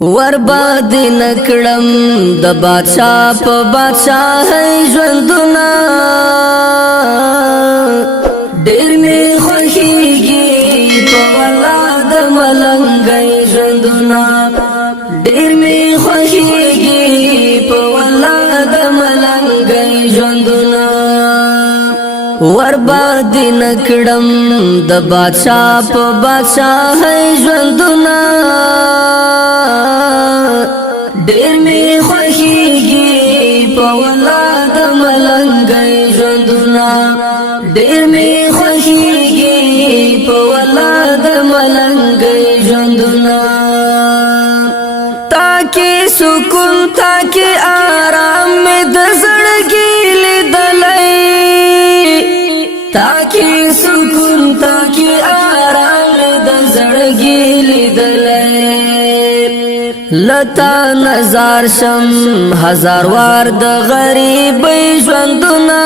ورباد نکړم د بادشاہ په بادشاہي ژوندونه ډېر می خوښيږي په ولاد ملنګي ژوندونه ډېر می خوښيږي په ولاد ملنګي ژوندونه ورباد نکړم د بادشاہ په بادشاہي ژوندونه ډېر می خوښيږي په ولاد ملنګي ژوندونه ډېر می خوښيږي په ولاد ملنګي ژوندونه تاکي سکون تاکي آرام می د زړګي لیدلای تاکي سکون تاکي آرام می د زړګي لیدلای لتا نظر شم هزار وار د غریب ژوندونه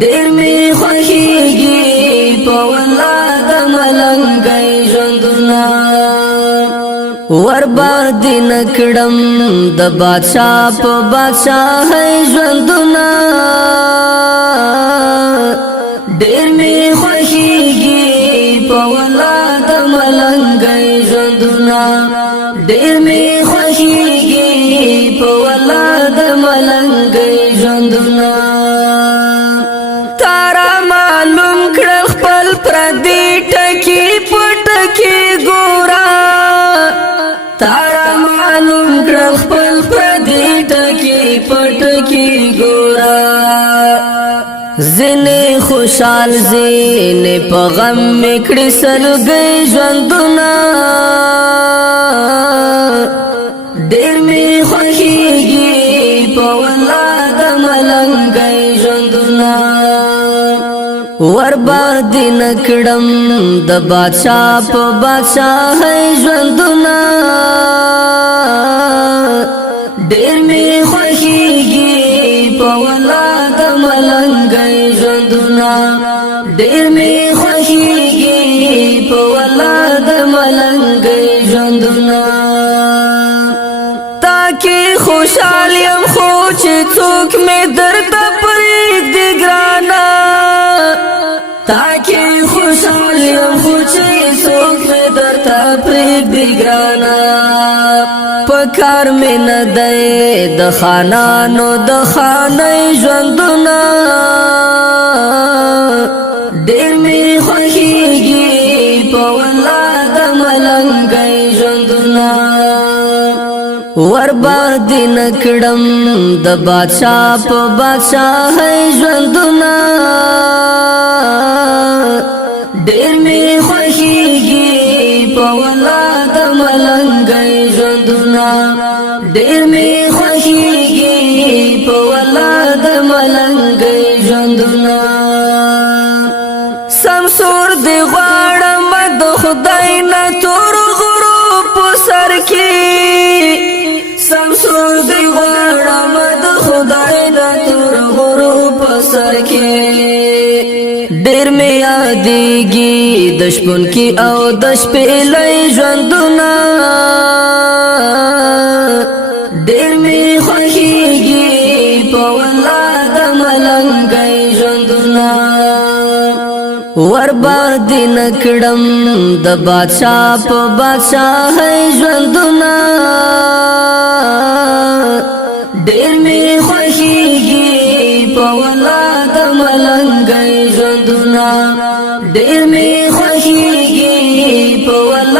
ډېر می خوښيږي په ولاد ملنګي ژوندونه ورباد نکړم د بادشاہ په بادشاہي ژوندونه ډېر می خوښيږي په ولاد ملنګي ژوندونه ډېر می خوښيږي په ولاد ملنګي ژوندونه تارا معلوم کړل خپل پردي ټکی پټکی ګورا تارا معلوم کړل خپل پردي ټکی پټکی ګورا زنه خوشحال زنه په غم میکړي سلګي ژوندونه ډېر می خوښيږي په ولاد ملنګي ژوندونه ورباد نکړم د بادشاہ په بادشاہي ژوندونه ډېر می خوښيږي په ولاد ملنګي ژوندونه ډېر می خوښيږي په ولاد ملنګي ژوندونه تاکي خوشحال يم خو چې څوک مې درته پرېږدي ګرانه تاکي خوشحال يم خو چې څوک مې درته پرېږدي ګرانه پکار مې نه دی د خانانو د خانۍ ژوندونه ډېر می خوښيږي په ولاد ملنګي ژوندونه ورباد نکړم د بادشاہ په بادشاہي ژوندونه ډېر می خوښيږي په ولاد ملنګي ژوندونه ډېر می خوښيږي په ولاد ملنګي ژوندونه سمسور دی غواړم د خدای نه تور غروب سر کې سمسور دی غواړم د خدای نه تور غروب سر کې ډېر می یادېږي د شپون کې او د شپې لۍ ژوندونه ډېر می خوښيږي په ولاد ملنګي ژوندونه ورباد نکړم د بادشاہ په بادشاہي ژوندونه ډېر می خوښيږي په ولاد ملنګي ژوندونه ډېر می خوښيږي په ولاد